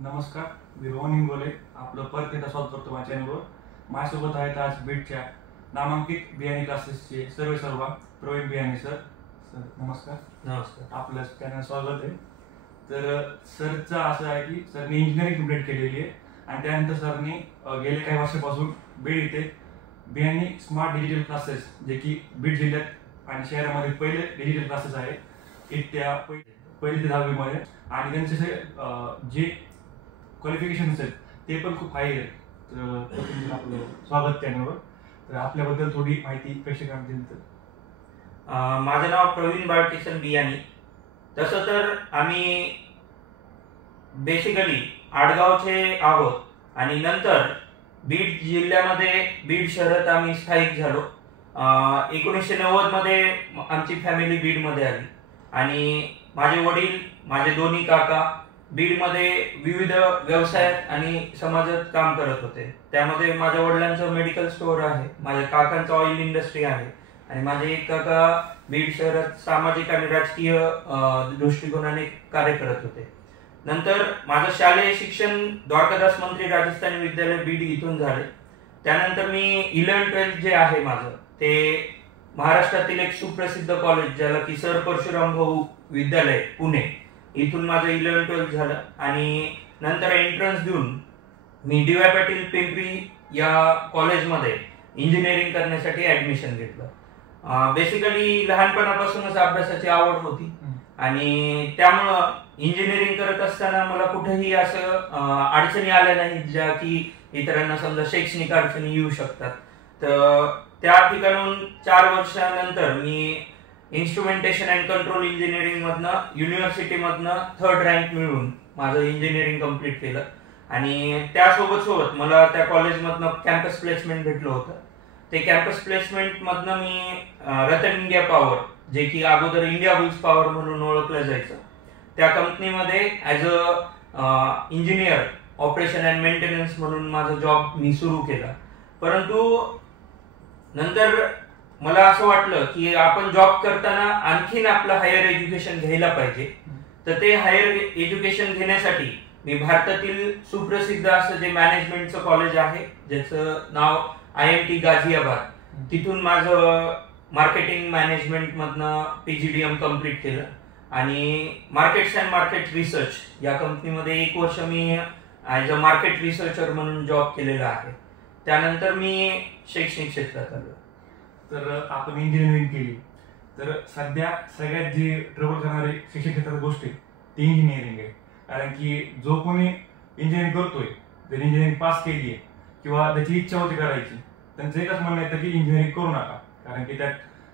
नमस्कार, मी रोहन इंगोले आपलं परत एकदा स्वागत करतो माझ्या चॅनलवर. माझ्यासोबत आहेत आज बीटच्या नामांकित बियाणे क्लासेसचे सर्व प्रवीण बियाणे सर. नमस्कार. नमस्कार. आपलं चॅनल स्वागत आहे. तर सरचं असं आहे की सरने इंजिनिअरिंग कंप्लीट केलेली आहे आणि त्यानंतर सरने गेल्या काही वर्षापासून बीड इथे बियाणे स्मार्ट डिजिटल क्लासेस, जे की बीड जिल्ह्यात आणि शहरामध्ये पहिले डिजिटल क्लासेस आहे इत्या पहिली ते 10वी मध्ये, आणि त्यांचे जे क्वालिफिकेशन्स आहेत ते पण खूप हाय आहेत. तर आपलं स्वागत चॅनलवर. तर आपल्याबद्दल थोडी माहिती प्रेक्षकांना दिली तर. माझं नाव प्रवीण बाळकिशन बियाणी. तसं तर आम्ही बेसिकली आडगावचे आहोत आणि नंतर बीड जिल्ह्यामध्ये बीड शहरात आम्ही स्थायिक झालो. 1990 मध्ये आमची फॅमिली बीडमध्ये आली आणि माझे वडील, माझे दोन्ही काका बीडमध्ये विविध व्यवसायात आणि समाजात काम करत होते. त्यामध्ये माझ्या वडिलांचं मेडिकल स्टोअर आहे, माझ्या काकांचं ऑइल इंडस्ट्री आहे आणि माझे एक काका बीड शहरात सामाजिक आणि राजकीय दृष्टिकोनाने कार्य करत होते. नंतर माझं शालेय शिक्षण द्वारकादास मंत्री राजस्थानी विद्यालय बीड इथून झाले. त्यानंतर मी 11-12 जे आहे माझं ते महाराष्ट्रातील एक सुप्रसिद्ध कॉलेज, ज्याला की सर परशुराम भाऊ विद्यालय पुणे, इथून माझं 11-12 झालं आणि नंतर एंट्रन्स देऊन मी डी.वाय. पाटील पिंपरी या कॉलेजमध्ये इंजिनिअरिंग करण्यासाठी ऍडमिशन घेतलं. बेसिकली लहानपणापासूनच अभ्यासाची आवड होती आणि त्यामुळं इंजिनिअरिंग करत असताना मला कुठेही असं अडचणी आल्या नाही ज्या की इतरांना समजा शैक्षणिक अडचणी येऊ शकतात. तर त्या ठिकाणून 4 वर्षानंतर मी इन्स्ट्रुमेंटेशन अँड कंट्रोल इंजिनिअरिंग मधनं युनिव्हर्सिटीमधनं 3rd रँक मिळवून माझं इंजिनिअरिंग कम्प्लीट केलं आणि त्यासोबत मला त्या कॉलेजमधनं कॅम्पस प्लेसमेंट भेटलं होतं. ते कॅम्पस प्लेसमेंट मधनं मी रतन इंडिया पॉवर, जे की अगोदर इंडिया बुल्स पॉवर म्हणून ओळखलं जायचं, त्या कंपनीमध्ये as a engineer operation and maintenance म्हणून माझा जॉब मी सुरू केला. परंतु नंतर मला असं वाटलं की आपण जॉब करताना आणखीन आपलं हायर एज्युकेशन घ्यायला पाहिजे. तर ते हायर एज्युकेशन घेण्यासाठी मी भारतातील सुप्रसिद्ध असं जे मॅनेजमेंटचं कॉलेज आहे, ज्याचं नाव IMT गाझियाबाद, तिथून माझं मार्केटिंग मॅनेजमेंट मधनं PGDM कम्प्लीट केलं आणि मार्केट्स अँड मार्केट रिसर्च या कंपनीमध्ये 1 वर्ष मी ऍज अ मार्केट रिसर्चर म्हणून जॉब केलेला आहे. त्यानंतर मी शैक्षणिक क्षेत्रात आलो. तर आपण इंजिनिअरिंग केली, तर सध्या सगळ्यात जी ट्रबल करणारी शिक्षण क्षेत्रात गोष्ट आहे ती इंजिनिअरिंग आहे. कारण की जो कोणी इंजिनिअरिंग करतोय, जर इंजिनिअरिंग पास केली आहे किंवा त्याची इच्छा होती करायची, त्यांचं एकच म्हणणं येतं की इंजिनिअरिंग करू नका, कारण की त्यात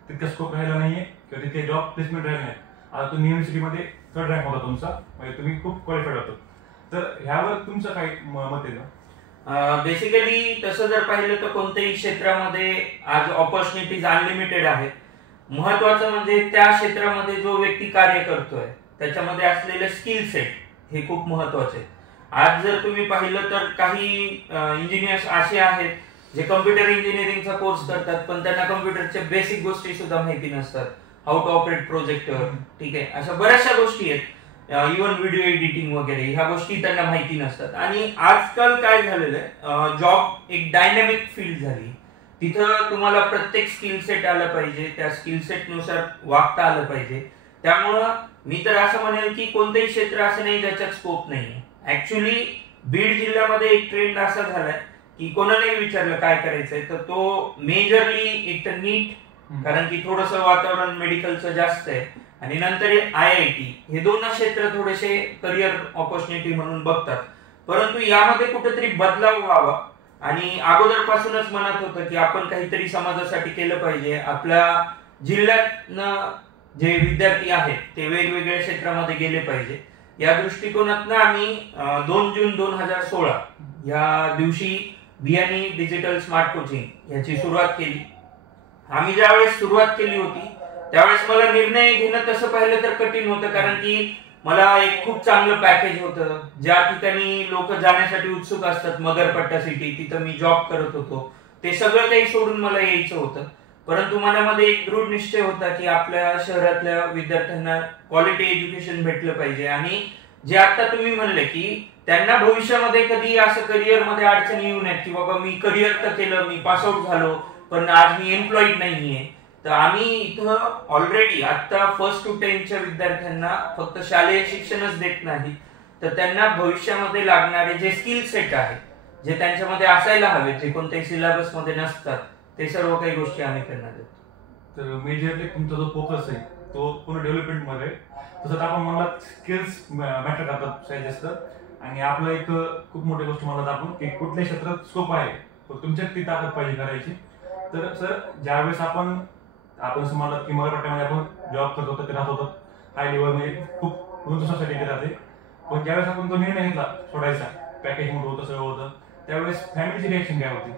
तितका स्कोप राहिला नाहीये किंवा तितके जॉब प्लेसमेंट राहिले नाही. आता तुम्ही युनिव्हर्सिटीमध्ये 3rd रँक होता तुमचा, म्हणजे तुम्ही खूप क्वालिफाईड होता. तर ह्यावर तुमचं काय मत आहे का? बेसिकली तसं जर पाहिलं तर कोणत्याही क्षेत्रामध्ये आज ऑपॉर्च्युनिटीज अनलिमिटेड आहेत. महत्वाचं म्हणजे त्या क्षेत्रामध्ये जो व्यक्ती कार्य करतोय त्याच्यामध्ये असलेले स्किल सेट हे खूप महत्वाचे. आज जर तुम्ही पाहिलं तर काही इंजिनियर्स असे आहेत जे कम्प्युटर इंजिनिअरिंगचा कोर्स करतात, पण त्यांना कम्प्युटरच्या बेसिक गोष्टी सुद्धा माहिती नसतात. हाऊ टू ऑपरेट प्रोजेक्टर, ठीक आहे, अशा बऱ्याचशा गोष्टी आहेत. इव्हन व्हिडिओ एडिटिंग वगैरे ह्या गोष्टी त्यांना माहिती नसतात. आणि आजकाल काय झालेलं आहे, जॉब एक डायनॅमिक फील्ड झाली. तिथं तुम्हाला प्रत्येक स्किल सेट आलं पाहिजे, त्या स्किल सेट नुसार वागता आलं पाहिजे. त्यामुळं मी तर असं म्हणेल की कोणतेही क्षेत्र असं नाही ज्याच्यात स्कोप नाही. ऍक्च्युली बीड जिल्ह्यामध्ये एक ट्रेंड असा झालाय की कोणालाही विचारलं काय करायचंय तर तो मेजरली एक तर नीट, कारण की थोडंसं वातावरण मेडिकलचं जास्त आहे, आणि नंतर IIT, हे 2 क्षेत्र थोडेसे करिअर ऑपॉर्च्युनिटी म्हणून बघतात. परंतु यामध्ये कुठेतरी बदलाव व्हावा आणि अगोदरपासूनच मनात होतं की आपण काहीतरी समाजासाठी केलं पाहिजे. आपल्या जिल्ह्यातनं जे विद्यार्थी आहेत ते वेगवेगळ्या क्षेत्रामध्ये गेले पाहिजे. या दृष्टिकोनातनं आम्ही 2 जून 2016 या दिवशी बियाणी डिजिटल स्मार्ट कोचिंग याची सुरुवात केली. आम्ही ज्यावेळेस सुरुवात केली होती त्यावेळेस मला निर्णय घेणं तसं पाहिलं तर कठीण होतं, कारण की मला एक खूप चांगलं पॅकेज होतं. ज्या ठिकाणी लोक जाण्यासाठी उत्सुक असतात, मगरपट्टा सिटी, तिथं मी जॉब करत होतो. ते सगळं काही सोडून मला यायचं होतं. परंतु मनामध्ये एक दृढ निश्चय होता की आपल्या शहरातल्या विद्यार्थ्यांना क्वालिटी एज्युकेशन भेटलं पाहिजे आणि जे आता तुम्ही म्हणले की त्यांना भविष्यामध्ये कधी असं करिअरमध्ये अडचणी येऊ नयेत की बाबा मी करिअर तर केलं, मी पासआउट झालो, पण आज मी एम्प्लॉईड नाहीये. तर आम्ही इथं ऑलरेडी आता 1st to 10th विद्यार्थ्यांना फक्त शालेय शिक्षणच देत नाही, तर त्यांना भविष्यामध्ये लागणारे जे स्किल सेट आहेत, जे त्यांच्यामध्ये असायला हवे, जे कोणत्याही सिलेबस मध्ये नसतात, ते सर्व काही गोष्टी आम्ही त्यांना देतो. तर मेजरली तुमचा जो फोकस आहे तो पूर्ण डेव्हलपमेंट मध्ये, तसंच आपण म्हणला स्किल्स मॅटर करतात जास्त, आणि आपलं एक खूप मोठी गोष्ट म्हणतात आपण की कुठल्या क्षेत्रात स्कोप आहे, तुमच्यात ती ताकद पाहिजे करायची. तर सर ज्यावेळेस आपण असं म्हणलं की मराठवाड्यामध्ये आपण जॉब करत होतो, ते राहत होतो हाय लेवलमध्ये, खूप उंच सोसायटी राहते, पण ज्यावेळेस आपण तो निर्णय घेतला सोडायचा, पॅकेज म्हणून होतं सगळं होतं, त्यावेळेस फॅमिलीची रिएक्शन काय होती?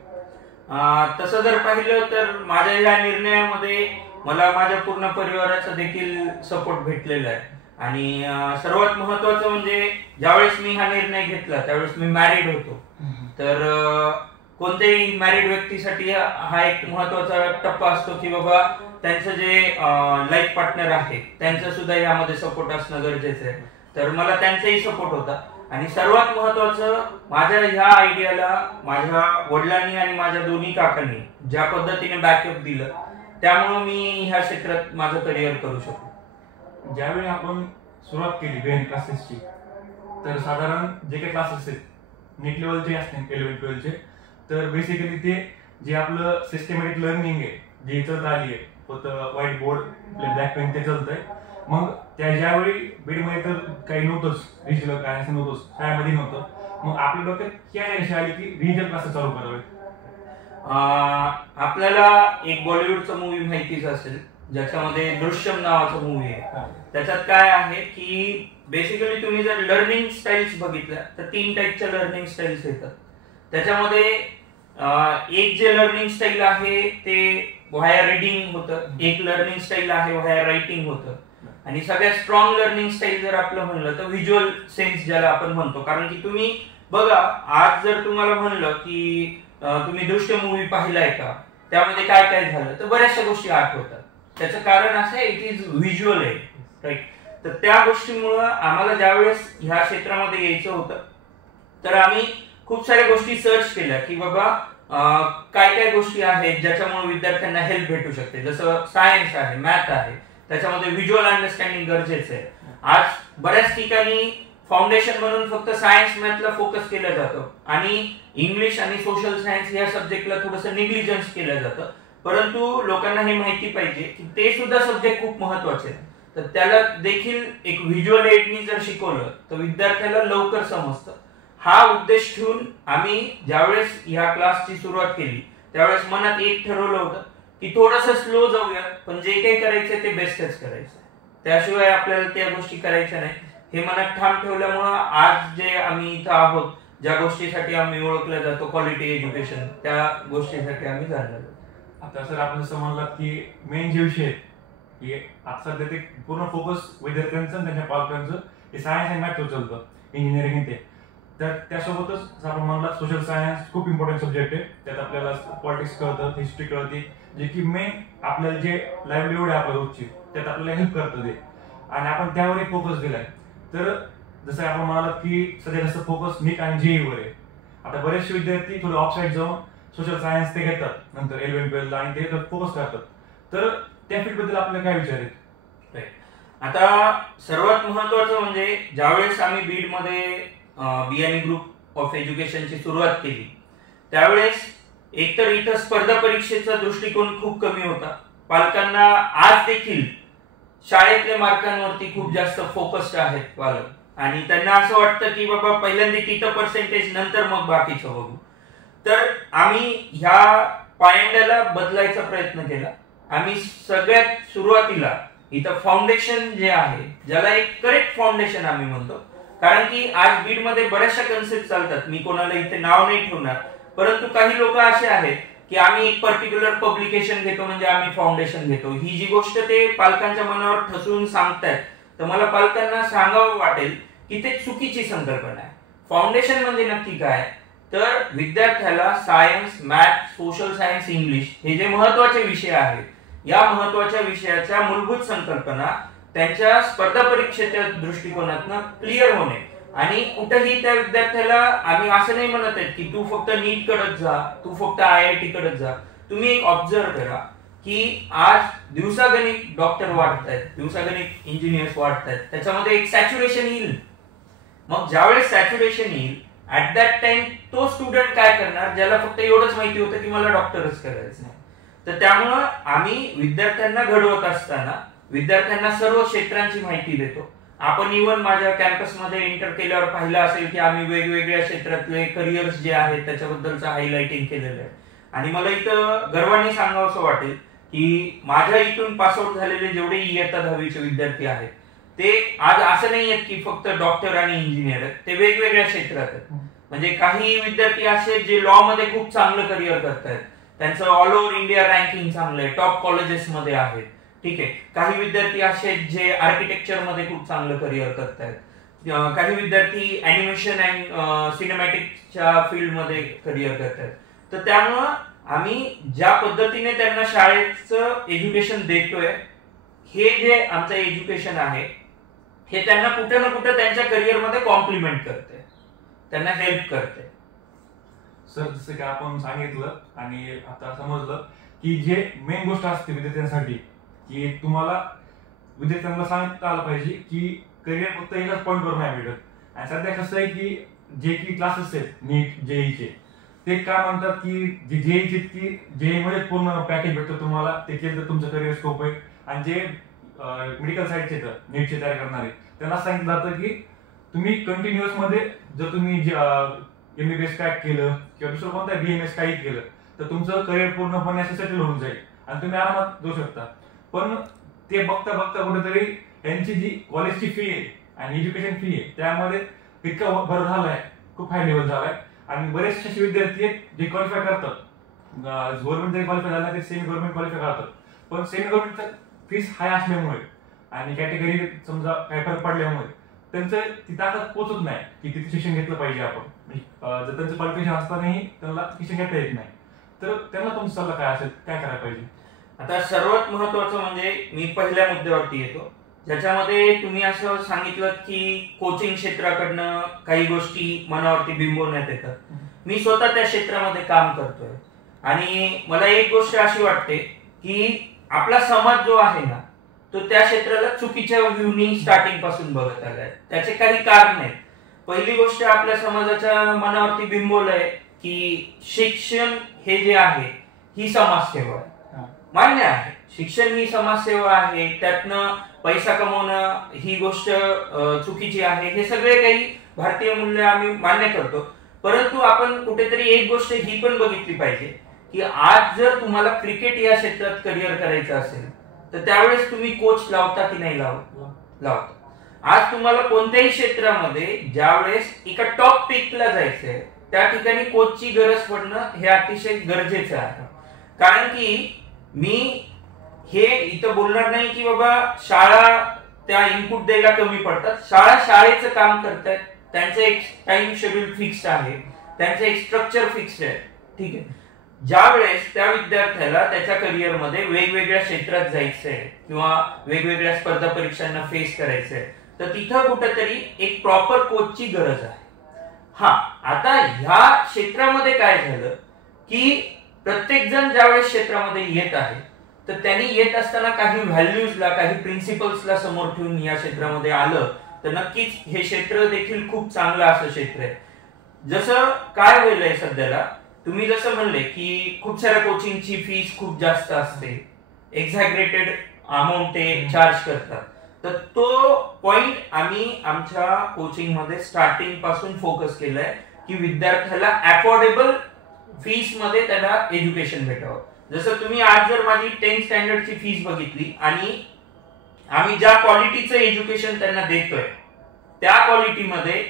तसं जर पाहिलं तर माझ्या या निर्णयामध्ये मला माझ्या पूर्ण परिवाराचा देखील सपोर्ट भेटलेला आहे. आणि सर्वात महत्वाचं म्हणजे ज्यावेळेस मी हा निर्णय घेतला त्यावेळेस मी मॅरिड होतो. तर कोणत्याही मॅरिड व्यक्तीसाठी हा एक महत्वाचा टप्पा असतो की बाबा त्यांचं जे लाईफ पार्टनर आहे त्यांचं सुद्धा यामध्ये सपोर्ट असणं गरजेचं आहे. तर मला त्यांचाही सपोर्ट होता. आणि सर्वात महत्वाचं माझ्या ह्या आयडियाला माझ्या वडिलांनी आणि माझ्या दोन्ही काकांनी ज्या पद्धतीने बॅकअप दिलं, त्यामुळे मी ह्या क्षेत्रात माझं करिअर करू शकतो. ज्यावेळी आपण सुरुवात केली बीएन क्लासेसची, तर साधारण जे काही क्लासेस आहेत नेट लेवलचे असते 11-12चे, तर बेसिकली ते जे आपलं सिस्टमॅटिक लर्निंग आहे जे चलत आली आहे, फक्त व्हाईट बोर्ड ब्लॅक पेन ते चालतंय. मग त्या ज्यावेळी बीडमध्ये तर काही नव्हतंच, रिजनल काय असं नव्हतंच, शाळेमध्ये नव्हतं, मग आपल्या डोक्यात काय रेषा आली की रिजनल क्लासेस चालू करावे? आपल्याला एक बॉलिवूडचा मूवी माहितीच असेल ज्याच्यामध्ये दृश्यम नावाचा मूवी आहे. त्याच्यात काय आहे की बेसिकली तुम्ही जर लर्निंग स्टाईल्स बघितल्या तर 3 टाईपच्या लर्निंग स्टाईल्स येतात. त्याच्यामध्ये एक जे लर्निंग स्टाईल आहे ते व्हाया रीडिंग होतं, एक लर्निंग स्टाईल आहे व्हाया रायटिंग होतं, आणि सगळ्यात स्ट्रॉंग लर्निंग स्टाईल जर आपलं म्हणलं तर व्हिज्युअल सेन्स ज्याला आपण म्हणतो. कारण की तुम्ही बघा, आज जर तुम्हाला म्हणलं की तुम्ही दृश्य मूवी पाहिलाय का, त्यामध्ये काय काय झालं, तर बऱ्याचशा गोष्टी आठवतात. त्याचं कारण असं आहे, इट इज व्हिज्युअल आहे, राईट. तर त्या गोष्टीमुळं आम्हाला ज्यावेळेस ह्या क्षेत्रामध्ये यायचं होतं तर आम्ही खूप साऱ्या गोष्टी सर्च केल्या की बाबा काय काय गोष्टी आहेत ज्याच्यामुळे विद्यार्थ्यांना हेल्प भेटू शकते. जसं सायन्स आहे, मॅथ आहे, त्याच्यामध्ये व्हिज्युअल अंडरस्टँडिंग गरजेचं आहे. आज बऱ्याच ठिकाणी फाउंडेशन म्हणून फक्त सायन्स मॅथला फोकस केलं जातं आणि इंग्लिश आणि सोशल सायन्स या सब्जेक्टला थोडंसं निग्लिजन्स केलं जातं. परंतु लोकांना हे माहिती पाहिजे की ते सुद्धा सब्जेक्ट खूप महत्वाचे आहेत. तर त्याला देखील एक व्हिज्युअल एडनी जर शिकवलं तर विद्यार्थ्याला लवकर समजतं. हा उद्देश ठेवून आम्ही ज्यावेळेस ह्या क्लासची सुरुवात केली त्यावेळेस मनात एक ठरवलं होतं की थोडंसं स्लो जाऊया, पण जे काही करायचंय ते बेस्टच करायचं. त्याशिवाय आपल्याला त्या गोष्टी करायच्या नाही हे मनात ठाम ठेवल्यामुळं आज जे आम्ही इथं आहोत, ज्या गोष्टीसाठी आम्ही ओळखलं जातो क्वालिटी एज्युकेशन, त्या गोष्टीसाठी आम्ही झालेलो. आता सर आपण जसं म्हणलात की मेन जे विषय आहेत की आता सध्या ते पूर्ण फोकस विद्यार्थ्यांचं त्यांच्या पालकांचं हे सायन्स आणि मॅथवर चालतं, इंजिनिअरिंग ते. तर त्यासोबतच आपण म्हणला सोशल सायन्स खूप इम्पॉर्टंट सब्जेक्ट आहे. त्यात आपल्याला पॉलिटिक्स कळतं, हिस्ट्री कळते, जे की मेन आपल्याला जे लाईव्हलीहूड आहे आपल्या रोजची त्यात आपल्याला हेल्प करतं ते, आणि आपण त्यावरही फोकस दिलाय. तर जसं आपण म्हणालात की सध्या जास्त फोकस नीट आणि जेईवर आहे. आता बरेचसे विद्यार्थी थोडे ऑफसाईड जाऊन सोशल सायन्स ते घेतात नंतर 11-12ला आणि ते फोकस करतात. तर त्या फील्ड बद्दल आपल्याला काय विचार आहेत? आता सर्वात महत्वाचं म्हणजे ज्यावेळेस आम्ही बीड मध्ये बियाणी ग्रुप ऑफ एज्युकेशनची सुरुवात केली त्यावेळेस एकतर इथं स्पर्धा परीक्षेचा दृष्टिकोन खूप कमी होता. पालकांना आज देखील शाळेतल्या मार्कांवरती खूप जास्त फोकस्ड आहेत पालक, आणि त्यांना असं वाटतं की बाबा पहिल्यांदा तिथं पर्सेंटेज नंतर मग बाकीचं बघू. तर आम्ही ह्या पायंड्याला बदलायचा प्रयत्न केला. आम्ही सगळ्यात सुरुवातीला इथं फाउंडेशन जे आहे, ज्याला एक करेक्ट फाउंडेशन आम्ही म्हणतो, कारण की आज बीडमध्ये बऱ्याचशा कन्सेप्ट चालतात. मी कोणाला इथे नाव नाही ठेवणार, परंतु काही लोक असे आहेत की आम्ही एक पर्टिक्युलर पब्लिकेशन घेतो म्हणजे आम्ही फाउंडेशन घेतो. ही जी गोष्ट ते पालकांच्या मनावर ठसवून सांगतायत, तर मला पालकांना सांगावं वाटेल की ते चुकीची संकल्पना आहे. फाउंडेशन म्हणजे नक्की काय, तर विद्यार्थ्याला science, math, social science, English हे जे महत्वाचे विषय आहेत, या महत्वाच्या विषयाच्या मूलभूत संकल्पना त्यांच्या स्पर्धा परीक्षेच्या दृष्टिकोनातून क्लिअर होणे. आणि कुठेही त्या विद्यार्थ्याला आम्ही असं नाही म्हणत आहेत की तू फक्त नीट कडे जा, तू फक्त IIT कडे जा. तुम्ही एक ऑब्झर्व करा की आज दिवसागणिक डॉक्टर वाढत आहेत, दिवसागणिक इंजिनियर्स वाढत आहेत, त्याच्यामध्ये एक सॅच्युरेशन येईल. मग ज्यावेळेस सॅच्युरेशन येईल ऍट दॅट टाइम तो स्टुडंट काय करणार, ज्याला फक्त एवढंच माहिती होतं की मला डॉक्टरच करायचं नाही. तर त्यामुळं आम्ही विद्यार्थ्यांना घडवत असताना विद्यार्थ्यांना सर्व क्षेत्रांची माहिती देतो. आपण इव्हन माझ्या कॅम्पसमध्ये एंटर केल्यावर पाहिलं असेल की आम्ही वेगवेगळ्या क्षेत्रातले करिअर्स जे आहेत त्याच्याबद्दलचं हायलाइटिंग केलेलं आहे. आणि मला इथं गर्वाने सांगावंसं वाटेल की माझ्या इथून पासआउट झालेले जेवढे इयत्ता 10वीचे विद्यार्थी आहेत ते आज असं नाही आहेत की फक्त डॉक्टर आणि इंजिनियर आहेत, ते वेगवेगळ्या क्षेत्रात आहेत. म्हणजे काही विद्यार्थी असे जे लॉ मध्ये खूप चांगलं करिअर करतायत, त्यांचं ऑल ओव्हर इंडिया रँकिंग चांगलं आहे, टॉप कॉलेजेस मध्ये आहेत. ठीक आहे. काही विद्यार्थी असे जे आर्किटेक्चर मध्ये खूप चांगलं करिअर करतायत. काही विद्यार्थी अॅनिमेशन अँड सिनेमॅटिकच्या फील्डमध्ये करिअर करतायत. तर त्यामुळं आम्ही ज्या पद्धतीने त्यांना शाळेचं एज्युकेशन देतोय, हे जे आमचं एज्युकेशन आहे हे त्यांना कुठे ना कुठे त्यांच्या करिअरमध्ये कॉम्प्लिमेंट करते, त्यांना हेल्प करते. सर जसं की आपण सांगितलं आणि आता समजलं की जे मेन गोष्ट असते विद्यार्थ्यांसाठी की तुम्हाला विद्यार्थ्यांना सांगता आलं पाहिजे की करिअर फक्त एकाच पॉईंटवर नाही भेटत. आणि सध्या कसं आहे की जे की क्लासेस आहेत नीट जेईचे ते काय म्हणतात की जे जेईचे की जेई मध्ये पूर्ण पॅकेज भेटतं तुम्हाला, ते केलं तर तुमचं करिअर स्कोप आहे. आणि जे मेडिकल साईडचे तर नीटची तयारी करणारे त्यांना सांगितलं जातं की तुम्ही कंटिन्युअस मध्ये जर तुम्ही MBBS काय केलं किंवा दुसरं कोणता BMS काही केलं तर तुमचं करिअर पूर्णपणे असं सेटल होऊन जाईल आणि तुम्ही आरामात जाऊ शकता. पण ते बघता बघता कुठेतरी यांची जी कॉलेजची फी आहे आणि एज्युकेशन फी आहे त्यामध्ये इतका भर झालाय, खूप हाय लेवल झालाय. आणि बरेचसे असे विद्यार्थी आहेत जे क्वालिफाय करतात, गव्हर्नमेंट जरी क्वालिफाय झाला ते सेमी गव्हर्नमेंट क्वालिफाय करतात, पण सेमी गव्हर्नमेंटचा फीस हाय असल्यामुळे आणि कॅटेगरी समजा काय फरक पडल्यामुळे त्यांचं ती ताकद पोहोचत नाही की तिथे शिक्षण घेतलं पाहिजे आपण. जर त्यांचं क्वालिफिकेशन असतानाही त्यांना शिक्षण घेता येत नाही, तर त्यांना तुमचा सल्ला काय असेल, काय करायला पाहिजे? आता सर्वात महत्वाचं म्हणजे मी पहिल्या मुद्द्यावरती येतो, ज्याच्यामध्ये तुम्ही असं सांगितलं की कोचिंग क्षेत्राकडनं काही गोष्टी मनावरती बिंबवण्यात येतात. मी स्वतः त्या क्षेत्रामध्ये काम करतोय आणि मला एक गोष्ट अशी वाटते की आपला समाज जो आहे ना तो त्या क्षेत्राला चुकीच्या व्ह्यूनी स्टार्टिंग पासून बघत आलाय. त्याचे काही कारण आहेत. पहिली गोष्ट आपल्या समाजाच्या मनावरती बिंबवलंय की शिक्षण हे जे आहे ही समाजसेवा आहे. मान्य आहे, शिक्षण ही समाजसेवा आहे, त्यातनं पैसा कमवणं ही गोष्ट चुकीची आहे, हे सगळे काही भारतीय मूल्य आम्ही मान्य करतो. परंतु आपण कुठेतरी एक गोष्ट ही पण बघितली पाहिजे की आज जर तुम्हाला क्रिकेट या क्षेत्रात करिअर करायचं असेल तर त्यावेळेस तुम्ही कोच लावता की नाही लावता. आज तुम्हाला कोणत्याही क्षेत्रामध्ये ज्यावेळेस एका टॉप पीकला जायचंय त्या ठिकाणी कोचची गरज पडणं हे अतिशय गरजेचं आहे. कारण की मी हे इथं बोलणार नाही की बाबा शाळा त्या इनपुट द्यायला कमी पडतात. शाळा शाळेचं काम करतात, त्यांचं एक टाइम शेड्यूल फिक्स्ड आहे, त्यांचं एक स्ट्रक्चर फिक्स्ड आहे. ठीक आहे. ज्या वेळेस त्या विद्यार्थ्याला त्याच्या करिअरमध्ये वेगवेगळ्या क्षेत्रात जायचंय किंवा वेगवेगळ्या स्पर्धा परीक्षांना फेस करायचंय तर तिथं कुठेतरी एक प्रॉपर कोचची गरज आहे. हा, आता ह्या क्षेत्रामध्ये काय झालं की प्रत्येक जण ज्यावेळेस क्षेत्रामध्ये येत आहे तर त्यांनी येत असताना काही व्हॅल्यूजला, काही प्रिन्सिपल्सला समोर ठेवून या क्षेत्रामध्ये आलं तर नक्कीच हे क्षेत्र देखील खूप चांगलं असं क्षेत्र आहे. जसं काय होईलय सध्याला, तुम्ही जसं म्हणले की खूप साऱ्या कोचिंगची फीस खूप जास्त असते, एक्झॅग्रेटेड अमाऊंट ते चार्ज करतात. तर तो पॉइंट आम्ही आमच्या कोचिंग मध्ये स्टार्टिंग पासून फोकस केलाय की विद्यार्थ्याला अफोर्डेबल फीस मध्ये त्यांना एज्युकेशन भेटावं. जसं तुम्ही आज जर माझी 10th स्टँडर्डची फीस बघितली आणि आम्ही ज्या क्वालिटीचं एज्युकेशन त्यांना देतोय त्या क्वालिटीमध्ये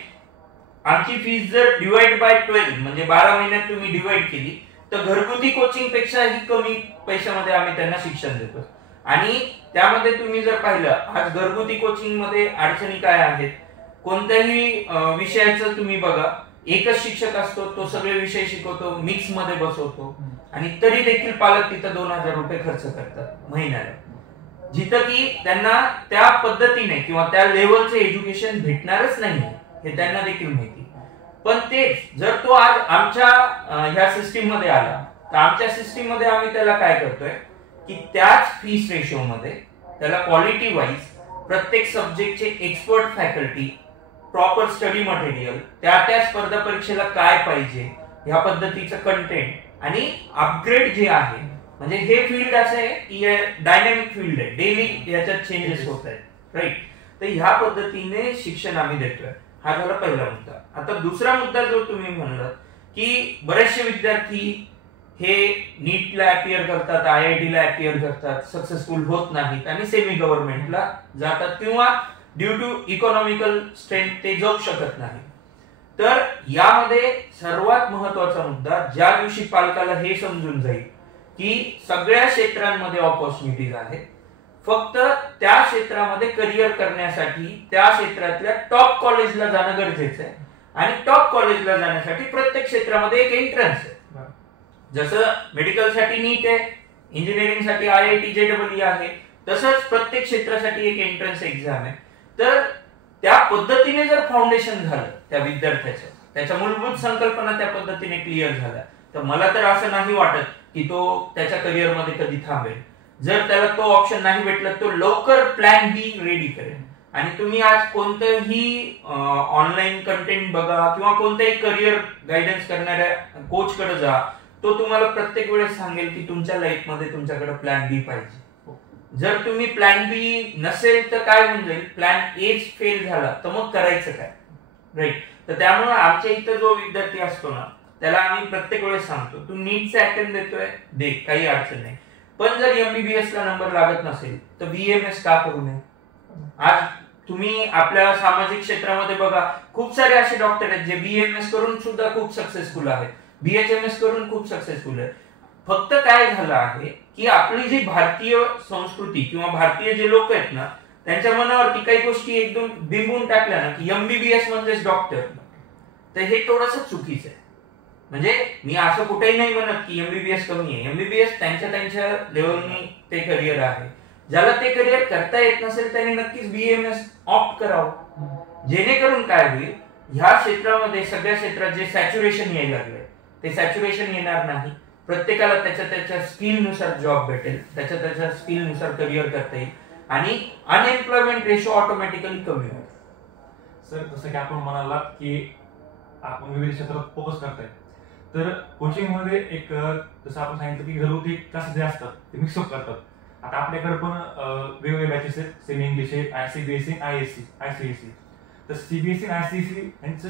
आमची फीस जर डिवाइड बाय 12 म्हणजे 12 महिन्यात तुम्ही डिवाइड केली तर घरगुती कोचिंग पेक्षाही कमी पैशामध्ये आम्ही त्यांना शिक्षण देतो. आणि त्यामध्ये तुम्ही जर पाहिलं आज घरगुती कोचिंग मध्ये अडचणी काय आहेत, कोणत्याही विषयाचं तुम्ही बघा, एकच शिक्षक असतो, तो सगळे विषय शिकवतो, मिक्स मध्ये बसवतो आणि तरी देखील पालक तिथं 2000 रुपये खर्च करतात महिन्याला. जिथं की त्यांना त्या पद्धतीने किंवा त्या लेवलचं एज्युकेशन भेटणारच नाही हे त्यांना देखील माहिती. पण तेच जर तो आज आमच्या ह्या सिस्टीम मध्ये आला तर आमच्या सिस्टीम मध्ये आम्ही त्याला काय करतोय की त्याच फीस रेशो मध्ये त्याला क्वालिटी वाईज प्रत्येक सब्जेक्टचे expert faculty, proper study material, त्या स्पर्धा परीक्षेला काय पाहिजे ह्या पद्धतीचं कंटेंट आणि अपग्रेड जे आहे, म्हणजे हे फील्ड असं आहे की डायनॅमिक फील्ड आहे, डेली याच्यात चेंजेस होत आहेत, राईट. तर ह्या पद्धतीने शिक्षण आम्ही देतोय. हा झाला पहिला मुद्दा. आता दुसरा मुद्दा जो तुम्ही म्हणलात की बरेचसे विद्यार्थी हे नीटला अपियर करतात, IIT ला अपियर करतात, सक्सेसफुल होत नाहीत आणि सेमी गव्हर्नमेंटला जातात किंवा ड्यू टू इकॉनॉमिकल स्ट्रेंथ ते जाऊ शकत नाही. तर यामध्ये सर्वात महत्वाचा मुद्दा, ज्या दिवशी पालकाला हे समजून जाईल की सगळ्या क्षेत्रांमध्ये ऑपॉर्च्युनिटीज आहेत, फक्त त्या क्षेत्रामध्ये करिअर करण्यासाठी त्या क्षेत्रातल्या टॉप कॉलेजला जाणं गरजेचं आहे आणि टॉप कॉलेजला जाण्यासाठी प्रत्येक क्षेत्रामध्ये एक एंट्रन्स आहे. जसं मेडिकल साठी नीट आहे, इंजिनिअरिंग साठी IIT JEE आहे, तसंच प्रत्येक क्षेत्रासाठी एक एंट्रन्स एक्झाम आहे. तर त्या पद्धतीने जर फाउंडेशन झालं त्या विद्यार्थ्याचं, त्याच्या मूलभूत संकल्पना त्या पद्धतीने क्लिअर झाल्या, तर मला तर असं नाही वाटत की तो त्याच्या करिअरमध्ये कधी थांबेल. जर त्याला तो ऑप्शन नाही भेटला तो लवकर प्लॅन बी रेडी करेल. आणि तुम्ही आज कोणतंही ऑनलाईन कंटेंट बघा किंवा कोणत्याही करिअर गायडन्स करणाऱ्या कोच कडे जा, तो तुम्हाला प्रत्येक वेळेस सांगेल की तुमच्या लाईफ मध्ये तुमच्याकडे प्लॅन बी पाहिजे. जर तुम्ही प्लॅन बी नसेल तर काय होऊन जाईल, प्लॅन ए फेल झाला तर मग करायचं काय, राईट. तर त्यामुळे आमच्या इथं जो विद्यार्थी असतो ना त्याला आम्ही प्रत्येक वेळेस सांगतो, तू नीटचा अटेम्प्ट देतोय दे, काही अडचण नाही, पण जर MBBS ला नंबर लागत नसेल तर BMS का करू नये. आज तुम्ही आपल्या सामाजिक क्षेत्रामध्ये बघा, खूप सारे असे डॉक्टर आहेत जे BMS करून सुद्धा खूप सक्सेसफुल आहेत, BHMS करून खूप सक्सेसफुल आहे. फक्त काय झालं आहे की आपली जी भारतीय संस्कृती किंवा भारतीय जे लोक आहेत ना, त्यांच्या मनावरती काही गोष्टी एकदम बिंबून टाकल्या ना की MBBS म्हणजेच डॉक्टर, तर हे थोडंसं चुकीचं आहे. म्हणजे मी असं कुठेही नाही म्हणत की MBBS कमी आहे. MBBS त्यांच्या लेवलनी ते करिअर आहे. ज्याला ते करिअर करता येत नसेल त्याने नक्कीच BMS ऑप्ट करावं, जेणेकरून काय होईल, ह्या क्षेत्रामध्ये सगळ्या क्षेत्रात जे सॅच्युरेशन यायला लागलंय ते सॅच्युरेशन येणार नाही. प्रत्येकाला त्याच्या स्किलनुसार जॉब भेटेल, त्याच्या स्किलनुसार करिअर करता येईल आणि अनएम्प्लॉयमेंट रेशो ऑटोमॅटिकली कमी होईल. सर, जसं की आपण म्हणाला की आपण विविध क्षेत्रात फोकस करताय, तर कोचिंग मध्ये एक जसं आपण सांगितलं की घरगुती क्लासेस जे असतात ते मिक्सअप करतात. आता आपल्याकडे पण वेगवेगळे बॅचेस आहेत, सेमी इंग्लिश आहे, CBSE, ICSE. तर CBSE आणि ICSE यांचं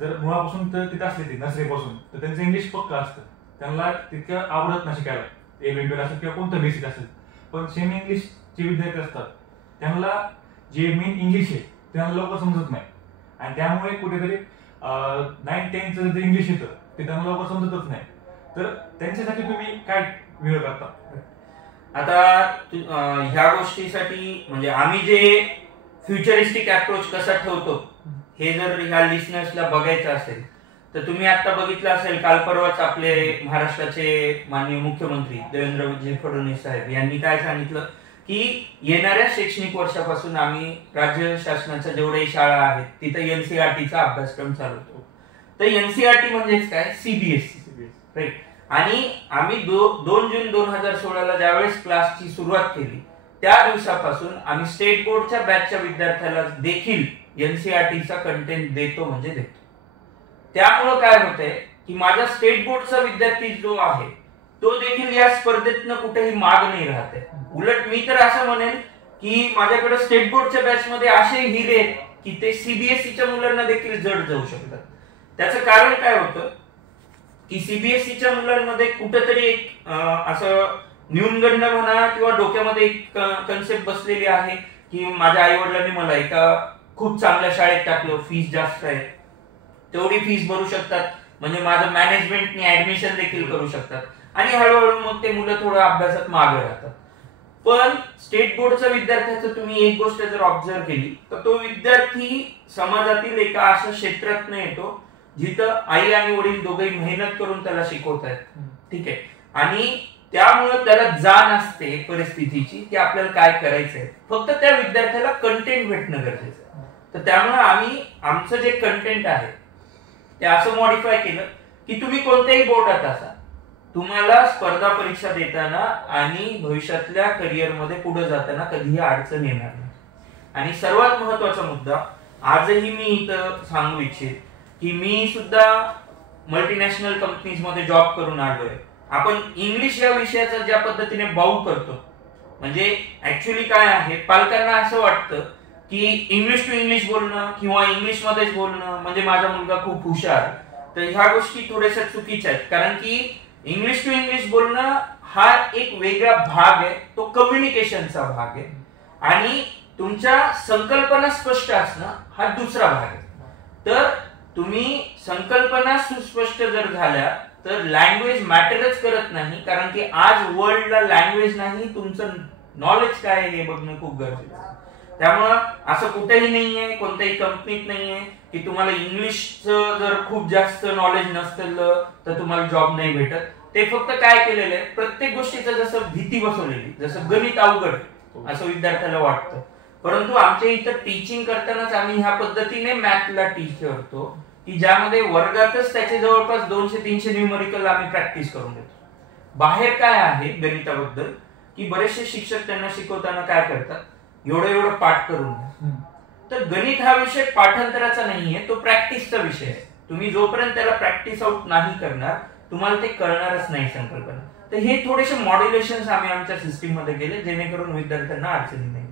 जर मुळापासून तर तिथे असले ते नर्सरीपासून, तर त्यांचं इंग्लिश पक्का असतं, त्यांना तितकं आवडत नाही शिकायला, एलिमेंटरी असेल किंवा कोणतं बेसिक असेल. पण सेमी इंग्लिशचे विद्यार्थी असतात त्यांना जे मेन इंग्लिश आहे त्यांना लवकर समजत नाही आणि त्यामुळे कुठेतरी 9-10चं जे इंग्लिश येतं ते त्यांना लवकर समजतच नाही. तर त्यांच्यासाठी तुम्ही काय वेळ करता? आता ह्या गोष्टीसाठी म्हणजे आम्ही जे फ्युचरिस्टिक अप्रोच कसा ठेवतो हे जर ह्या लिसनर्सला बघायचं असेल तर तुम्ही आता बघितलं असेल, काल परवाच आपले महाराष्ट्राचे माननीय मुख्यमंत्री देवेंद्रजी फडणवीस साहेब यांनी काय सांगितलं की येणाऱ्या शैक्षणिक वर्षापासून आम्ही राज्य शासनाच्या जेवढ्याही शाळा आहेत तिथे NCERTचा अभ्यासक्रम चालवतो. तर NCERT म्हणजेच काय, CBSE, राईट. आणि आम्ही 2 जून 2016 ज्यावेळेस क्लासची सुरुवात केली त्या दिवसापासून आम्ही स्टेट बोर्डच्या बॅचच्या विद्यार्थ्याला देखील NCERTचा कंटेंट देतो म्हणजे देतो. त्यामुळं काय होतंय की माझा स्टेट बोर्डचा विद्यार्थी जो आहे तो देखील या स्पर्धेतनं कुठेही माग नाही राहते. उलट मी तर असं म्हणेन की माझ्याकडे स्टेट बोर्डच्या बॅच मध्ये असे हिरे आहेत की ते CBSEच्या मुलांना देखील जड जाऊ शकतात. त्याचं कारण काय होतं की CBSEच्या मुलांमध्ये कुठेतरी एक असं न्यूनगंड म्हणा किंवा डोक्यामध्ये एक कन्सेप्ट बसलेली आहे की माझ्या आई वडिलांनी मला एका खूप चांगल्या शाळेत टाकलं, फीस जास्त आहे, तेवढी फीस भरू शकतात म्हणजे माझं मॅनेजमेंटने ऍडमिशन देखील करू शकतात आणि हळूहळू मग ते मुलं थोडं अभ्यासात मागे राहतात. पण स्टेट बोर्डच्या विद्यार्थ्याचं तुम्ही एक गोष्ट जर ऑब्झर्व केली तर तो विद्यार्थी समाजातील एका अशा क्षेत्रात येतो जिथं आई आणि वडील दोघेही मेहनत करून त्याला शिकवत आहेत, ठीक आहे, आणि त्यामुळे त्याला जाण असते परिस्थितीची की आपल्याला काय करायचंय, फक्त त्या विद्यार्थ्याला कंटेंट भेटणं गरजेचं आहे. तर त्यामुळे आम्ही आमचं जे कंटेंट आहे ते असं मॉडिफाय केलं की तुम्ही कोणत्याही बोर्डात असा, तुम्हाला स्पर्धा परीक्षा देताना आणि भविष्यातल्या करिअरमध्ये पुढे जाताना कधीही अडचण येणार नाही. आणि सर्वात महत्वाचा मुद्दा आजही मी इथं सांगू इच्छित की मी सुद्धा मल्टीनॅशनल कंपनीज मध्ये जॉब करून आलोय. आपण इंग्लिश या विषयाचा ज्या पद्धतीने बाऊ करतो, म्हणजे ऍक्च्युली काय आहे, पालकांना असं वाटतं की इंग्लिश टू इंग्लिश बोलणं किंवा इंग्लिश मध्येच बोलणं म्हणजे माझा मुलगा खूप हुशार. तर ह्या गोष्टी थोड्याशा चुकीच्या आहेत, कारण की इंग्लिश टू इंग्लिश बोलणं हा एक वेगळा भाग आहे, तो कम्युनिकेशनचा भाग आहे. आणि तुमच्या संकल्पना स्पष्ट असणं हा दुसरा भाग आहे. तर तुम्ही संकल्पना सुस्पष्ट जर झाल्या तर लँग्वेज मॅटरच करत नाही, कारण की आज वर्ल्डला लँग्वेज नाही, तुमचं नॉलेज काय आहे हे बघणं खूप गरजेचं आहे. त्यामुळं असं कुठेही नाहीये, कोणत्याही कंपनीत नाहीये की तुम्हाला इंग्लिशचं जर खूप जास्त नॉलेज नसतं तर तुम्हाला जॉब नाही भेटत. ते फक्त काय केलेलं आहे, प्रत्येक गोष्टीचं जसं भीती बसवलेली, जसं गणित अवघड असं विद्यार्थ्याला वाटतं, परंतु आमच्या इथं टीचिंग करतानाच आम्ही ह्या पद्धतीने मॅथला टीच करतो की ज्यामध्ये वर्गातच त्याचे जवळपास 200-300 न्यूमरिकल आम्ही प्रॅक्टिस करून देतो. बाहेर काय आहे गणिताबद्दल की बरेचसे शिक्षक त्यांना शिकवताना काय करतात, एवढं पाठ करून द्या. तर गणित हा विषय पाठांतराचा नाहीये, तो प्रॅक्टिसचा विषय आहे. तुम्ही जोपर्यंत त्याला प्रॅक्टिस आउट नाही करणार तुम्हाला ते कळणारच नाही संकल्पना. तर हे थोडेसे मॉड्युलेशन आम्ही आमच्या सिस्टीम मध्ये केले जेणेकरून विद्यार्थ्यांना अडचणी नाही.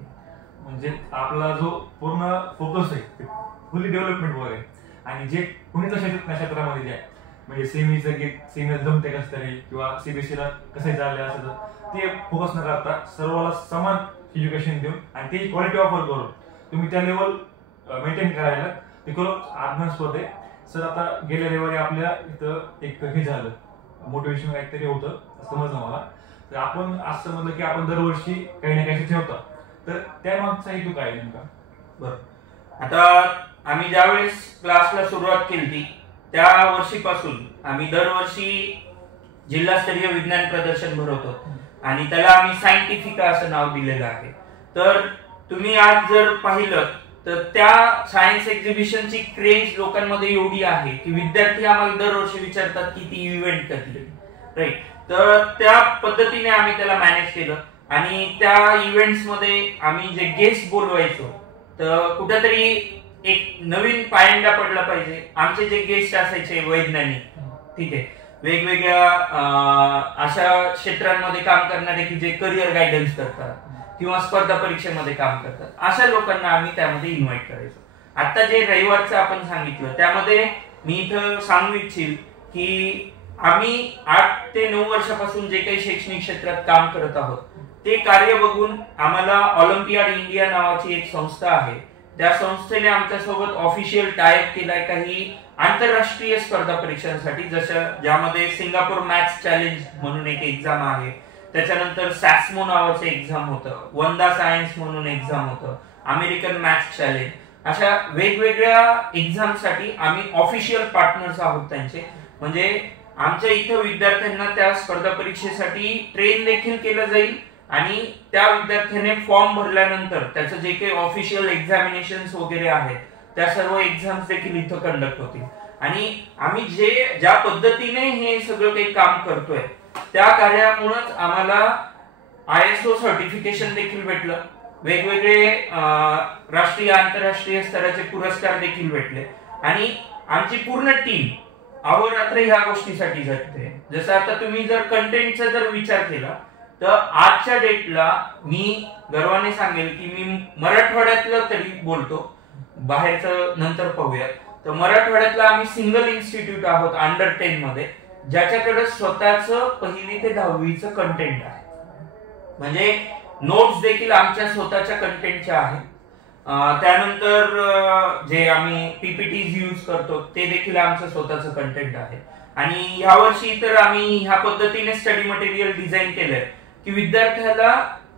म्हणजे आपला जो पूर्ण फोकस आहे ते फुली डेव्हलपमेंट वर आहे. आणि जे कुणीच क्षेत्रामध्ये आहे, म्हणजे सेमीला जमते कसं तरी किंवा सीबीएसईला कसं चाललंय असं, ते फोकस न करता सर्वाला समान एज्युकेशन देऊन आणि ते क्वालिटी ऑफर करून तुम्ही त्या लेवल मेंटेन करायला ते करून ऍडव्हान्स होते. सर आता गेल्या रविवारी आपल्या इथं एक हे झालं, मोटिवेशन काहीतरी होतं समजलं मला. तर आपण असं समजलं की आपण दरवर्षी काही ना काही ठेवतो, तर त्या मागचा हेतू काय नेमका? बरं, आता आम्ही ज्यावेळेस क्लासला सुरुवात केली त्या वर्षीपासून आम्ही दरवर्षी जिल्हास्तरीय विज्ञान प्रदर्शन भरवतो आणि त्याला आम्ही सायंटिफिका असं नाव दिलेलं आहे. तर तुम्ही आज जर पाहिलं तर त्या सायन्स एक्झिबिशनची क्रेज लोकांमध्ये एवढी आहे की विद्यार्थी आम्हाला दरवर्षी विचारतात की ती इव्हेंट कधी, राईट. तर त्या पद्धतीने आम्ही त्याला मॅनेज केलं आणि त्या इव्हेंट्स मध्ये आम्ही जे गेस्ट बोलवायचो तर कुठेतरी एक नवीन पायंडा पडला पाहिजे. आमचे जे गेस्ट असायचे वैज्ञानिक, ठीक आहे, वेगवेगळ्या अशा क्षेत्रांमध्ये काम करणारे की जे करिअर गायडन्स करतात किंवा स्पर्धा परीक्षेमध्ये काम करतात, अशा लोकांना आम्ही त्यामध्ये इन्व्हाइट करायचो. आता जे रविवारचं आपण सांगितलं त्यामध्ये मी इथं सांगू इच्छिल की आम्ही 8 ते 9 वर्षापासून जे काही शैक्षणिक क्षेत्रात काम करत आहोत ते कार्य बघून आम्हाला ऑलिम्पियाड इंडिया नावाची एक संस्था आहे, त्या संस्थेने आमच्यासोबत ऑफिशियल टायअप केलाय काही आंतरराष्ट्रीय स्पर्धा परीक्षांसाठी, जसं ज्यामध्ये सिंगापूर मॅथ्स चॅलेंज म्हणून एक एक्झाम आहे, त्याच्यानंतर सॅस्मो नावाचं एक्झाम होतं, वंदा सायन्स म्हणून एक्झाम होतं, अमेरिकन मॅथ्स चॅलेंज, अशा वेगवेगळ्या एक्झामसाठी आम्ही ऑफिशियल पार्टनर्स आहोत त्यांचे. म्हणजे आमच्या इथं विद्यार्थ्यांना त्या स्पर्धा परीक्षेसाठी ट्रेन देखील केलं जाईल आणि त्या विद्यार्थ्याने फॉर्म भरल्यानंतर त्याचं जे काही ऑफिशियल एक्झामिनेशन्स वगैरे आहेत त्या सर्व एक्झाम्स देखील इथं कंडक्ट होतील. आणि आम्ही ज्या पद्धतीने हे सगळं काही काम करतोय त्या कार्यामुळेच आम्हाला ISO सर्टिफिकेशन देखील भेटलं, वेगवेगळे राष्ट्रीय आंतरराष्ट्रीय स्तराचे पुरस्कार देखील भेटले आणि आमची पूर्ण टीम अहोरात्र ह्या गोष्टीसाठी झटते. जसं आता तुम्ही जर कंटेंटचा जर विचार केला तर आजच्या डेटला मी गर्वाने सांगेल की मी मराठवाड्यातलं तरी बोलतो, बाहेरचं नंतर पाहूया. तर मराठवाड्यातला आम्ही सिंगल इन्स्टिट्यूट आहोत अंडर 10 मध्ये ज्याच्याकडे स्वतःच 1ली ते 10वीचं कंटेंट आहे. म्हणजे नोट्स देखील आमच्या स्वतःच्या कंटेंटच्या आहेत. त्यानंतर जे आम्ही PPTs यूज करतो ते देखील आमचं स्वतःचं कंटेंट आहे. आणि यावर्षी तर आम्ही ह्या पद्धतीने स्टडी मटेरियल डिझाईन केलंय की विद्यार्थ्याला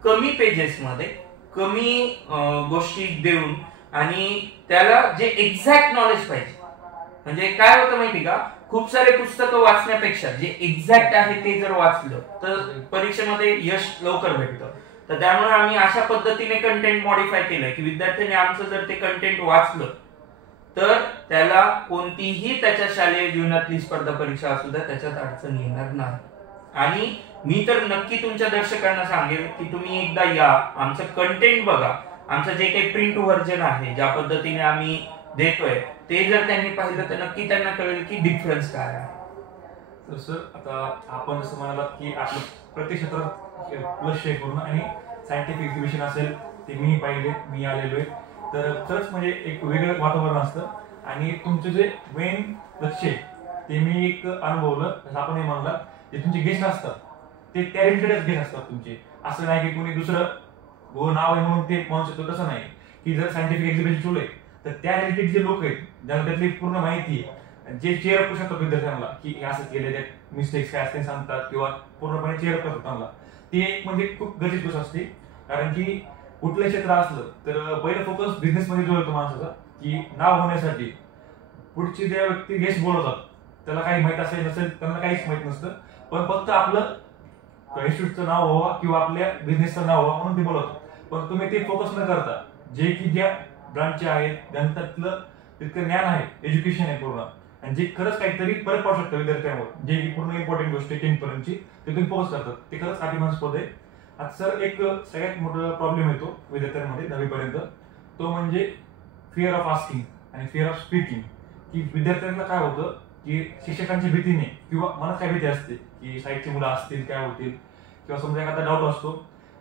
कमी पेजेस मध्ये कमी गोष्टी देऊन आणि त्याला जे एक्झॅक्ट नॉलेज पाहिजे. म्हणजे काय होतं माहिती का, खूप सारे पुस्तकं वाचण्यापेक्षा जे एक्झॅक्ट आहे ते जर वाचलं तर परीक्षेमध्ये यश लवकर भेटतं. तर त्यामुळे आम्ही अशा पद्धतीने कंटेंट मॉडिफाय केलंय की विद्यार्थ्यांनी आमचं जर ते कंटेंट वाचलं तर त्याला कोणतीही त्याच्या शालेय जीवनातली स्पर्धा परीक्षा असू द्या त्याच्यात अडचण येणार नाही. आणि मी तर नक्की तुमच्या दर्शकांना सांगेल की तुम्ही एकदा या, आमचं कंटेंट बघा, आमचं जे काही प्रिंट व्हर्जन आहे ज्या पद्धतीने आम्ही देतोय ते जर त्यांनी पाहिलं तर नक्की त्यांना कळेल की डिफरन्स काय आहे. तर सर आता आपण जसं म्हणालात की आपलं प्रत्येक क्षेत्रात लक्ष करून आणि सायंटिफिक एक्झिबिशन असेल ते मी पाहिले, मी आलेलो आहे, तर खरंच म्हणजे एक वेगळं वातावरण असतं. आणि तुमचं जे मेन लक्ष आहे ते मी एक अनुभवलं. जसं आपण हे म्हणला जे तुमचे गेस्ट असतात ते त्या रिलेटेडच गेस्ट असतात तुमचे. असं नाही की कोणी दुसरं नाव आहे म्हणून ते म्हणू शकतो, तसं नाही. की जर सायंटिफिक एक्झिबिशन ठेवलंय तर त्या रिलेटेड जे लोक आहेत ज्यांना त्यातली पूर्ण माहिती आहे, जे चेअर करू शकतात विद्यार्थ्यांना की असं केलेले मिस्टेक्स काय असते सांगतात किंवा पूर्णपणे चेअर करतात त्यांना, ती एक म्हणजे खूप गरजेची गोष्ट असते. कारण की कुठलं क्षेत्र असलं तर पहिलं फोकस बिझनेस मध्ये जो येतो माणसाचा की नाव होण्यासाठी. पुढची ज्या व्यक्ती गेस्ट बोलवतात त्याला काही माहित असेल नसेल, त्यांना काहीच माहित नसतं, पण फक्त आपलं इन्स्टिट्यूटचं नाव व्हावं किंवा आपल्या बिझनेसचं नाव व्हावं म्हणून ते बोलवतात. पण तुम्ही ते फोकस न करता जे की ज्या ब्रांचचे आहेत त्यांच्यातलं तितकं ज्ञान आहे, एज्युकेशन आहे पूर्ण, आणि जे खरंच काहीतरी फरक पडू शकतं विद्यार्थ्यांवर, जे की पूर्ण इम्पॉर्टंट गोष्ट आहे 10th पर्यंतची, ते तुम्ही फोकस करतात, ते खरंच अभिमानास्पद आहे. आता सर एक सगळ्यात मोठा प्रॉब्लेम येतो विद्यार्थ्यांमध्ये 10वी पर्यंत, तो म्हणजे फिअर ऑफ आस्किंग आणि फिअर ऑफ स्पीकिंग. की विद्यार्थ्यांना काय होतं की शिक्षकांची भीतीने किंवा मनात काय भीती असते की साईडची मुलं असतील काय होतील, किंवा समजा एखादा डाऊट असतो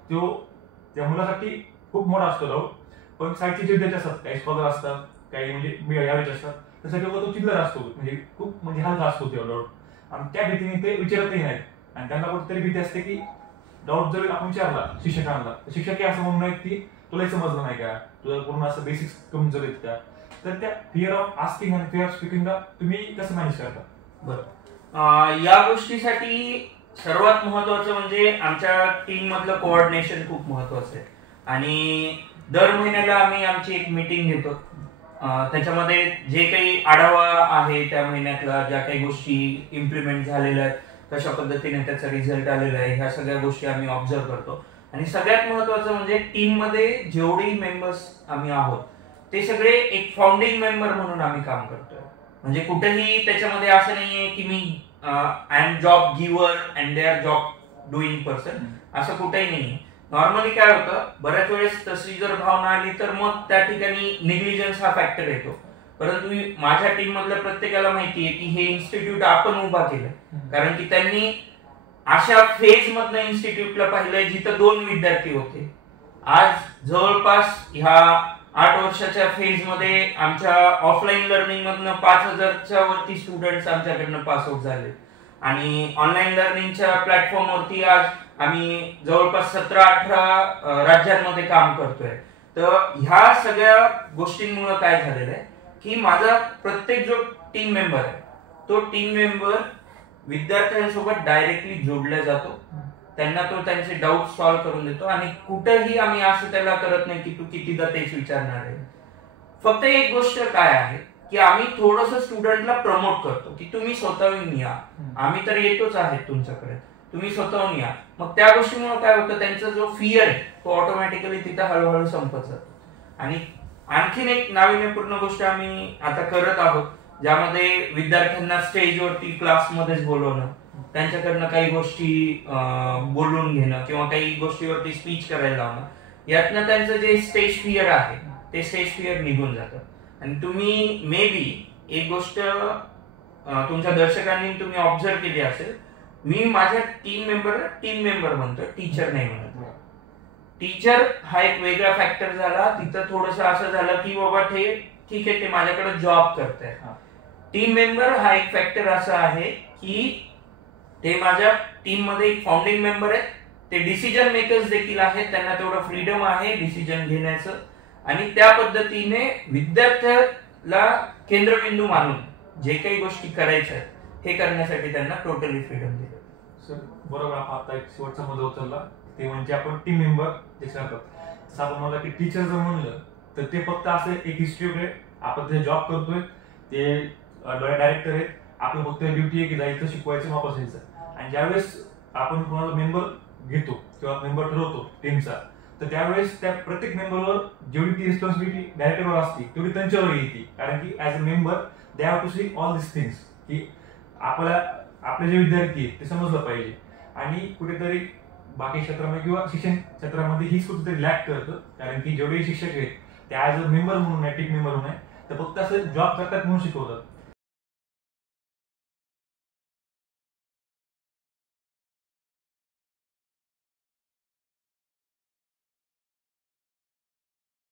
तो त्या मुलासाठी खूप मोठा असतो डाऊट, पण साईडचे जे विद्यार्थी असतात काही स्कॉलर असतात, काही म्हणजे यावेळेचे असतात, त्यासाठी तो चिल्लर असतो, म्हणजे खूप म्हणजे हलका असतो तो डाऊट, आणि त्या भीतीने ते विचारतही नाहीत. आणि त्यांना कुठेतरी भीती असते की डाऊट जर आपण विचारला शिक्षकांना, शिक्षक असं म्हणून नाहीत की तुलाही समजलं नाही का, तुला पूर्ण असं बेसिक्स कमजोर आहेत का. तर त्या फिअर ऑफ आस्किंग आणि फिअर ऑफ स्पीकिंगला तुम्ही कसं मॅनेज करता? बरं, या गोष्टीसाठी सर्वात महत्वाचं म्हणजे आमच्या टीम मधलं कोऑर्डिनेशन खूप महत्वाचं आहे. आणि दर महिन्याला आम्ही आमची एक मीटिंग घेतो. त्याच्यामध्ये जे काही आढावा आहे त्या महिन्यातला, ज्या काही गोष्टी इम्प्लिमेंट झालेल्या आहेत, कशा पद्धतीने त्याचा रिझल्ट आलेला आहे, ह्या सगळ्या गोष्टी आम्ही ऑब्झर्व करतो. आणि सगळ्यात महत्वाचं म्हणजे टीम मध्ये जेवढे मेंबर्स आम्ही आहोत ते सगळे एक फाउंडिंग मेंबर म्हणून आम्ही काम करतोय. म्हणजे कुठेही त्याच्यामध्ये असं नाहीये की मी I am job giver and they are job doing person, असं कुठेही नाही. नॉर्मली काय होतं, बऱ्याच वेळेस तशी जर भावना आली तर मग त्या ठिकाणी निग्लिजन्स हा फॅक्टर येतो. परंतु माझ्या टीम मधल्या प्रत्येकाला माहितीये की हे इन्स्टिट्यूट आपण उभा केलं, कारण की त्यांनी अशा फेज मधनं इन्स्टिट्यूटला पाहिलंय जिथं 2 विद्यार्थी होते. आज जवळपास ह्या 8 वर्षाच्या फेज मध्ये आमच्या ऑफलाईन लर्निंग मधनं 5000च्या वरती स्टुडंट्स आमच्याकडनं पास आउट झाले. आणि ऑनलाईन लर्निंगच्या प्लॅटफॉर्मवरती आज आम्ही जवळपास 17-18 राज्यांमध्ये काम करतोय. तर ह्या सगळ्या गोष्टींमुळे काय झालेलं आहे की माझा प्रत्येक जो टीम मेंबर आहे तो टीम मेंबर विद्यार्थ्यांसोबत डायरेक्टली जोडला जातो. त्यांना तो त्यांचे डाऊट सॉल्व्ह करून देतो. आणि कुठेही आम्ही असं त्याला करत नाही की तू कितीदा तेच विचारणार आहे. फक्त एक गोष्ट काय आहे की आम्ही थोडंसं स्टुडंटला प्रमोट करतो की तुम्ही स्वतःहून या, आम्ही तर येतोच आहे तुमच्याकडे, तुम्ही स्वतःहून या. मग त्या गोष्टीमुळे काय होतं, त्यांचा जो फिअर आहे तो ऑटोमॅटिकली तिथं हळूहळू संपत जातो. आणि आणखीन एक नाविन्यपूर्ण गोष्ट आम्ही आता करत आहोत, ज्यामध्ये विद्यार्थ्यांना स्टेजवरती क्लासमध्येच बोलवणं, त्यांच्याकडनं काही गोष्टी बोलून घेणं किंवा काही गोष्टीवरती स्पीच करायला लावणं, यातनं त्यांचं जे स्टेज फिअर आहे ते स्टेज फिअर निघून जातं. आणि तुम्ही मे बी एक गोष्ट तुमच्या दर्शकांनी तुम्ही ऑब्झर्व केली असेल, मी माझ्या टीम मेंबर म्हणतो, टीचर नाही म्हणत. टीचर हा एक वेगळा फॅक्टर झाला. तिथं थोडंसं असं झालं की बाबा ठीक आहे, ते माझ्याकडे जॉब करताय. टीम मेंबर हा एक फॅक्टर असा आहे की ते माझ्या टीम मध्ये एक फाउंडिंग मेंबर आहेत, ते डिसिजन मेकर्स देखील आहेत, त्यांना तेवढं फ्रीडम आहे डिसिजन घेण्याचं. आणि त्या पद्धतीने विद्यार्थ्याला केंद्रबिंदू मानून जे काही गोष्टी करायच्या आहेत हे करण्यासाठी त्यांना टोटली फ्रीडम दिली. सर बरोबर, आता एक शेवटचा मुद्दा उचलला, ते म्हणजे आपण टीम मेंबर जे करतात. जसं आपण म्हणलं की टीचर जर म्हणलं तर ते फक्त असं एक इन्स्टिट्यूट आहे, आपण ते जॉब करतोय, ते डायरेक्टर आहेत, आपलं फक्त ड्युटी आहे की जायचं शिकवायचं वापस यायचं. आणि ज्यावेळेस आपण कोणाला मेंबर घेतो किंवा मेंबर ठरवतो टीमचा, तर त्यावेळेस त्या प्रत्येक मेंबरवर जेवढी ती रिस्पॉन्सिबिलिटी डायरेक्टरवर असते तेवढी त्यांच्यावर येते. कारण की as a member they have to see all this things, की आपले जे विद्यार्थी आहेत ते समजलं पाहिजे. आणि कुठेतरी बाकी क्षेत्रामध्ये किंवा शिक्षण क्षेत्रामध्ये हीच कुठेतरी लॅक करतं. कारण की जेवढे शिक्षक आहेत ते ऍज अ मेंबर म्हणून नाही, टीम मेंबर म्हणून आहे, तर फक्त असं जॉब करतात म्हणून शिकवतात.